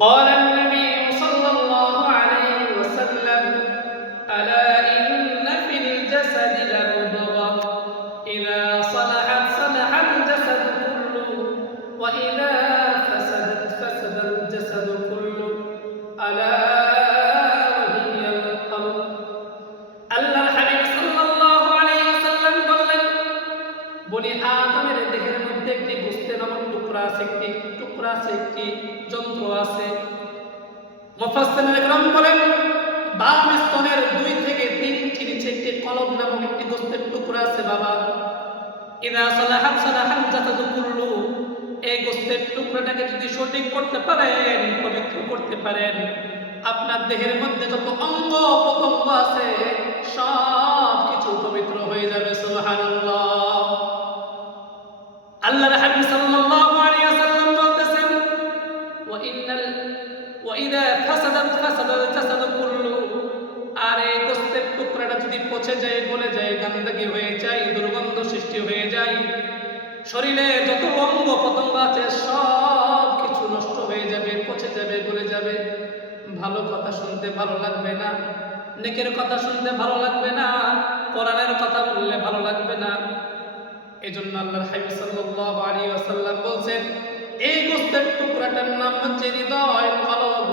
قال النبي صلى الله عليه وسلم ألا إن في الجسد لمضغة إذا صلحت صلح الجسد كله وإذا فسدت فسد الجسد كله ألا وهي القلب আল্লাহর হাবিব সাল্লাল্লাহু আলাইহি ওয়াসাল্লাম বললেন বনি আদমের দেহের মধ্যে একটি গোশতের নামক টুকরা আছে, একটি যন্ত্র আছে। মুফাসসিরিন ইকরাম বলেন বাম স্তনের 2 থেকে 3 ইঞ্চি নিচে একটি কলব নামক একটি গোশতের টুকরা আছে বাবা। ইযা সালাহাত সালাহাল জাসাদু কুল্লু, এই গোশতের টুকরাটাকে যদি সঠিক করতে পারেন, পবিত্র করতে পারেন, আপনার দেহের মধ্যে যত অঙ্গ প্রত্যঙ্গ আছে সব কিছু পবিত্র হয়ে যাবে। সুবহানাল্লাহ। আল্লাহর হাবিব সাল্লাল্লাহু আলাইহি ওয়াসাল্লাম বলতেছেন ওয়া ইযা ফাসাদাত ফাসাদাল জাসাদু কুল্লু, আর এই গোশতের টুকরাটা যদি পচে যায়, গলে যায়, গন্ধকি হয়ে যায়, দুর্গন্ধ সৃষ্টি হয়ে যায়, শরীরে যত অঙ্গ প্রত্যঙ্গ আছে সব কিছু নষ্ট হয়ে যাবে, পচে যাবে, গলে যাবে। ভালো কথা শুনতে ভালো লাগবে না, নেকের কথা শুনতে ভালো লাগবে না, কোরআনের কথা বললে ভালো লাগবে না। এজন্য আল্লাহর হাবিব সাল্লাল্লাহু আলাইহি ওয়াসাল্লাম বলেন এই গোশতের টুকরাটার নাম হচ্ছে হৃদয়, কলব।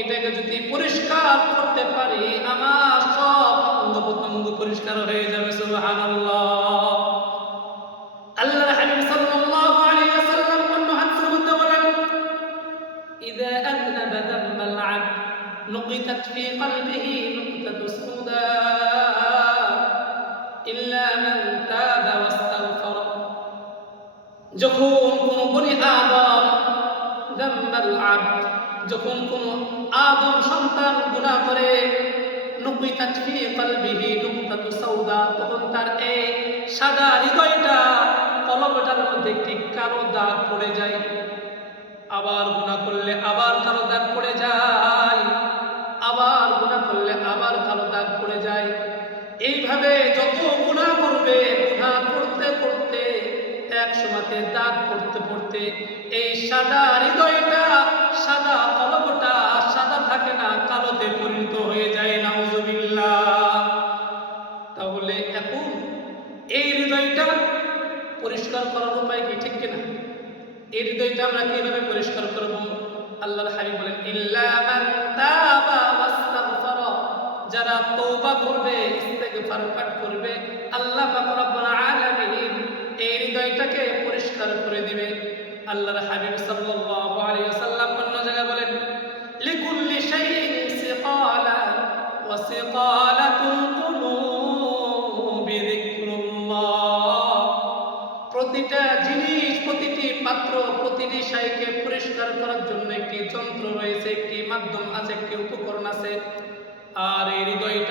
এটাকে যদি পরিষ্কার করতে পারি আমার সব অঙ্গ প্রত্যঙ্গ পরিষ্কার হয়ে যাবে। সুবহানাল্লাহ। আল্লাহর হাবিব সাল্লাল্লাহু আলাইহি ওয়াসাল্লাম অন্য হাদিসের মধ্যে বলেন ইযা আযনাবা যামবাল আবদ নুকিতাত ফি কলবিহি নুকতাতু সাউদা ইল্লা মান তাবা ওয়াস্তাগফারা। যখন কোন বনি আদম যামবাল আবদ, যখন কোন আদম সন্তান গুনাহ করে, নুকিতাত ফি কলবিহি নুকতাতু সাউদা, তখন তার এই সাদা হৃদয়টা, কলবটার মধ্যে একটি কালো দাগ পড়ে যায়। আবার গুনাহ করলে আবার কালো দাগ পড়ে যায়, আবার গুনাহ করলে আবার কালো দাগ পড়ে যায়। এইভাবে যত গুনাহ করবে, গুনাহ করতে করতে এক সময়তে দাগ পড়তে পড়তে এই সাদা হৃদয়টা, সাদা কলবটা সাদা থাকে না, কালোতে পরিণত হয়ে যায়। নাউজুবিল্লাহ। তাহলে এখন এই হৃদয়টা পরিষ্কার করার উপায় কি, ঠিক কিনা? এই হৃদয়টা আমরা কিভাবে পরিষ্কার করব? আল্লাহর হাবিব বলেন ইল্লা মান তাবা ওয়াস্তাগফারা, যারা তওবা করবে, ইস্তিগফার পাঠ করবে, আল্লাহ পাক রব্বুল আলামিন এই হৃদয়টাকে পরিষ্কার করে দিবে। আল্লাহর হাবিব সাল্লাল্লাহু আলাইহি ওয়াসাল্লাম অন্য জায়গায় বলেন লিকুল্লি শাইইন সিকালা ওয়া সিকালাতুল কুলুবি যিকরুল্লাহ। প্রতিটা জিনিস, প্রতিটি পাত্র, প্রতিটি শাইকে পরিষ্কার করার জন্য একটি যন্ত্র রয়েছে, একটি মাধ্যম আছে, একটি উপকরণ আছে। আর এই হৃদয়টা